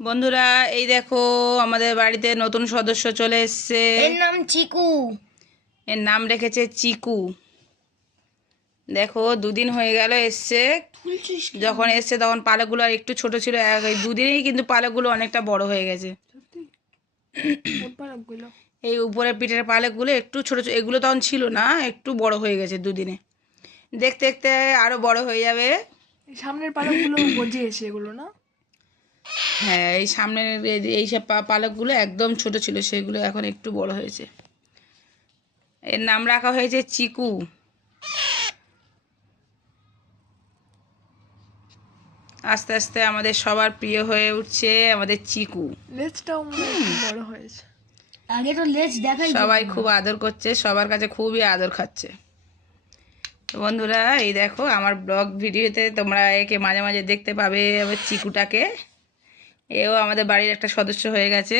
বন্ধুরা, এই দেখো আমাদের বাড়িতে নতুন সদস্য চলে এসেছে। এর নাম চিকু। এর নাম রেখেছে চিকু। দেখো, দুদিন হয়ে গেল এসছে। যখন এসছে তখন পালকগুলো আর একটু ছোট ছিল, এই দুদিনেই কিন্তু পালকগুলো অনেকটা বড় হয়ে গেছে। এই উপরের পিঠের পালকগুলো একটু ছোট ছোট, এগুলো তখন ছিল না, একটু বড় হয়ে গেছে দুদিনে। দেখতে দেখতে আরো বড় হয়ে যাবে। সামনের পালকগুলো গজিয়েছে এগুলো না? হ্যাঁ, এই সামনের এইসব পালকগুলো একদম ছোট ছিল, সেগুলো এখন একটু বড় হয়েছে। এর নাম রাখা হয়েছে চিকু। আস্তে আস্তে আমাদের সবার প্রিয় হয়ে উঠছে আমাদের চিকু। লেজটাও মনে হয় একটু বড় হয়েছে। আগে তো লেজ দেখাই সবাই খুব আদর করছে, সবার কাছে খুবই আদর খাচ্ছে। তো বন্ধুরা, এই দেখো আমার ব্লগ ভিডিওতে তোমরা একে মাঝে মাঝে দেখতে পাবে, আমার চিকুটাকে। এও আমাদের বাড়ির একটা সদস্য হয়ে গেছে।